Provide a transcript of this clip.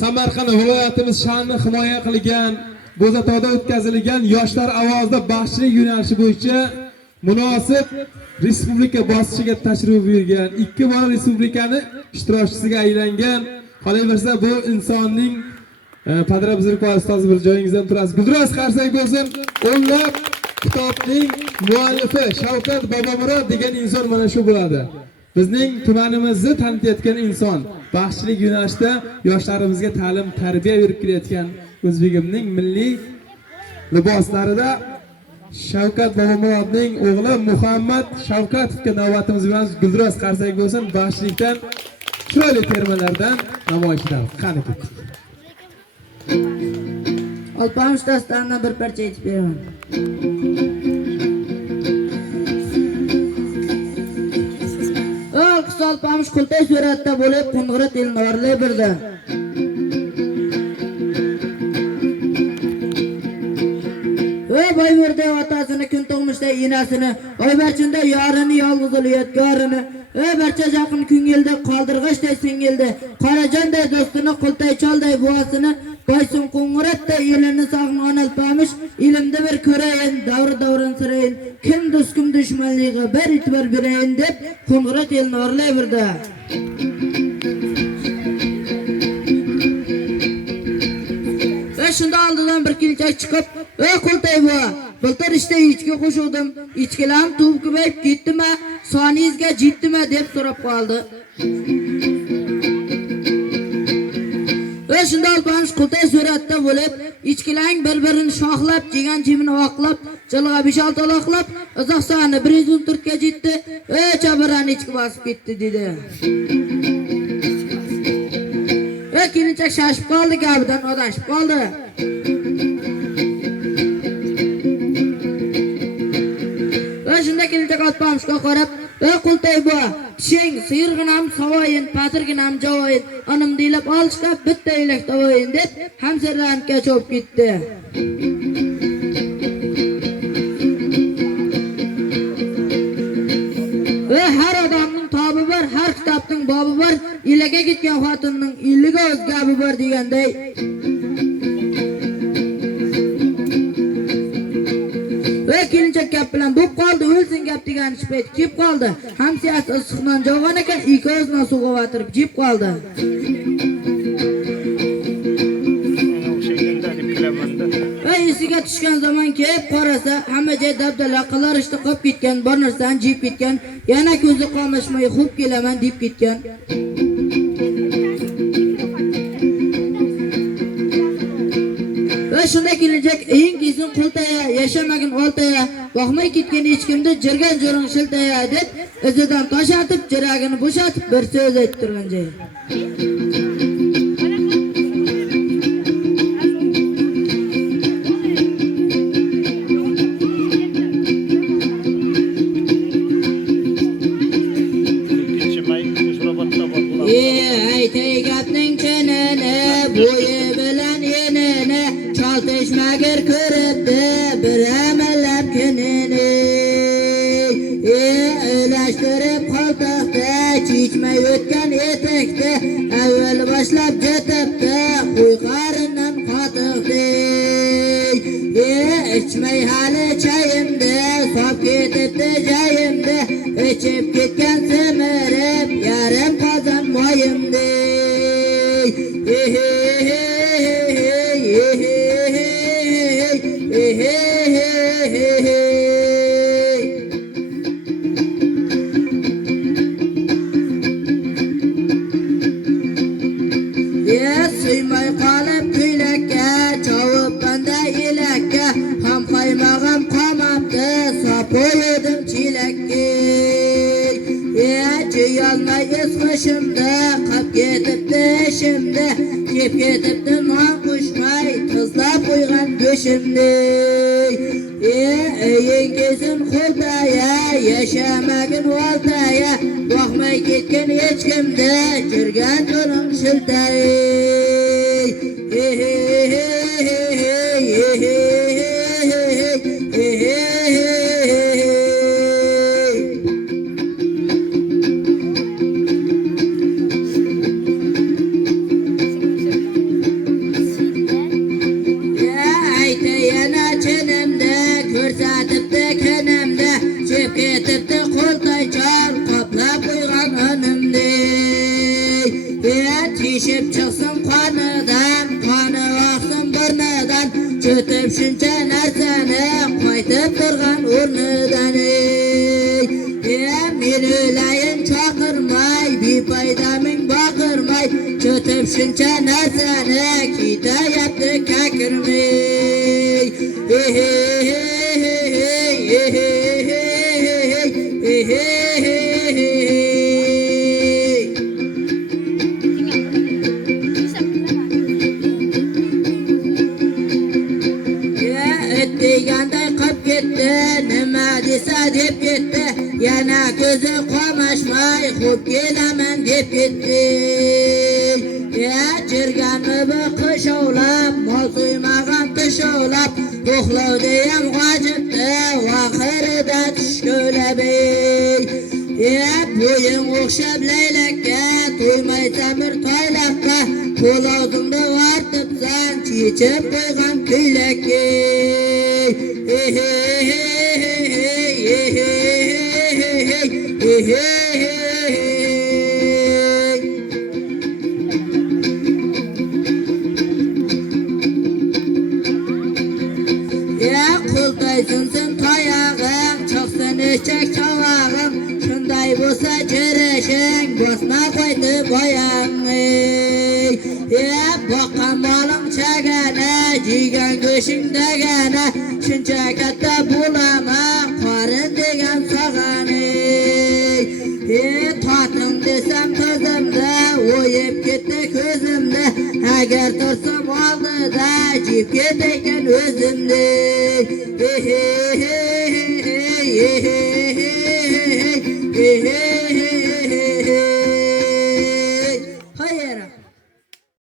Samarqand viloyatimiz sha'nini himoya qilgan, Bo'zatog'da o'tkazilgan yoshlar ovozida baxshilik yo'nalishi bo'yicha munosib respublika bosqichiga tashrif buyurgan, 2 bora respublikani ishtirokchisiga aylangan. Qolaversa bu insonning Padra Buzrukvar ustoz bir joyingizdan turasiz. Gulduros qarsak bo'lsin, o'nlab kitobning muallifi Shavkat Bobomurod degan inson mana shu bo'ladi. Bizning tumanimizni tanitayotgan inson, baxshilik yo'nalishida yoshlarimizga ta'lim, tarbiya berib kelayotgan O'zbekimning milliy liboslarida Shavkat Bobomurodning o'g'li Muhammad Shavkatovga navbatimiz bilan gulduros qarsak bo'lsin, baxshilikdan chiroyli termalardan namoyish etamiz. Qani ketdik. Alpamush dastandan bir parcha aytib beraman. Alpamush qultay suratda bo'lib, Qo'ng'ir Elnorli birda. Boyverdi otasini, kun tug'mishda enasini, Oybarchinda yorini yolg'iz o'layotganini, barcha yaqin ko'ngilda qoldirg'achday singildi. Qorajonday do'stini, Qultay cholday buvasini, Boysun Qo'ng'irotda elini sog'ingan Alpamush, ilmda bir ko'rayin, davr-davran sirayin, kim do'st kim dushmanligiga bir e'tibor berayin deb Qo'ng'ir Elnorli birda. Shunda oldidan bir kelinchak chiqib, Qultay buva, bultar ishda ichki qo'shuvdim, ichkilarim tuvib ko'payib ketdimi, soningizga jetdimi deb so'rab qoldi. Shunda Alpamush Qultay suratda bo'lib, ichkilang bir-birini shoxlab, jegan jimini oqlab, jilg'a 5-6 aloqlab, uzoq soni 114 ga jetdi, chabarani ichki bosib ketdi dedi. Kelinchak shashib qoldi, gabidan odashib qoldi. Shunda kelinchak Alpamushga qarab, Qultay buva, tishing sirg'inam savoyin, patirginam javoyin, onam deylab olishda bitta elak tavoyin deb hamsirlanib cho'p ketdi. Har odamning tobi bor, har kitobning bobi bor, ilaga ketgan xotinning iliga o'z gabi bor deganday. Kelinchak gap bilan bo'p qoldi, o'lsin gap degan shpet kelib qoldi. Hamsiyasi issiqdan jog'an ekan, ikki o'zini suvga batirib jeb qoldi. Esiga tushgan zaman kelib qarasa, hamma joy dabdala qilar ishda qolib ketgan, bir narsani jeb ketgan, yana ko'zi qamashmay xo'p kelaman deb ketgan. Shunda kelinchak eng kesin Qultaya, yashamagin oltaya, boqmay ketgan hech kimda jirgan jo'ring shiltaya deb izidan tosh atib, jiragini bo'shatib bir so'z aytib turgan joy. Aytay gapning chinini, bo'yi bilan yenini, chaltishmagir ko'ribdi bir amallab kunini. Elashtirib qo'ltiqda, chechmay o'tgan etakda, avval boshlab jetibdi, qo'y qarindan qotiqdi. Ichmay hali chayimdi, sop ketibdi jayimdi, ichib ketgan simirib, yarim qozon moyimdi. Suymay qolib kuylakka, chavib banda elakka, ham qaymag'am qamabdi, sop qo'ydim chelakka. Jiyolmay isqishimda, qab ketibdi ishimda, kep ketibdi non qo'shmay, tuzlab qo'ygan go'shimni. Yengesin Qultaya, yashamagin oltaya, boqmay ketgan hech kimda, jirgan jo'ring shiltay. teshib chiqsin qonidan, qoni oqsin burnidan, cho'tib shuncha narsani qaytib turgan o'rnidan. Men o'layin chaqirmay, befoyda ming boqirmay, cho'tib shuncha narsani ketayapti kakirmay. Deganday qilib ketdi, nima desa deb ketdi, yana ko'zi qamashmay xo'p kelaman deb ketdi. Jirgani bir qishovlab, mol so'ymagan tishovlab, uxlovdi ham g'ojibdi, oxirida tush ko'rlab. Bo'yim o'xshab laylakka, to'ymaysan bir toylaqqa, qo'log'ingni ortibsan, chechib qo'ygan ko'ylakka. Qo'ltaysinsin toyog'im, chiqsin echak chavog'im, shunday bo'lsa jirishing, bosma qo'ydi boyang. Boqqan molim chagana, jiygan go'shing dagana, shuncha katta bo'laman, qorin degan sog'ani. Totim desam ko'zimda, o'yib ketdi ko'zimda, agar tursam oldida, jib ketekan o'zimda.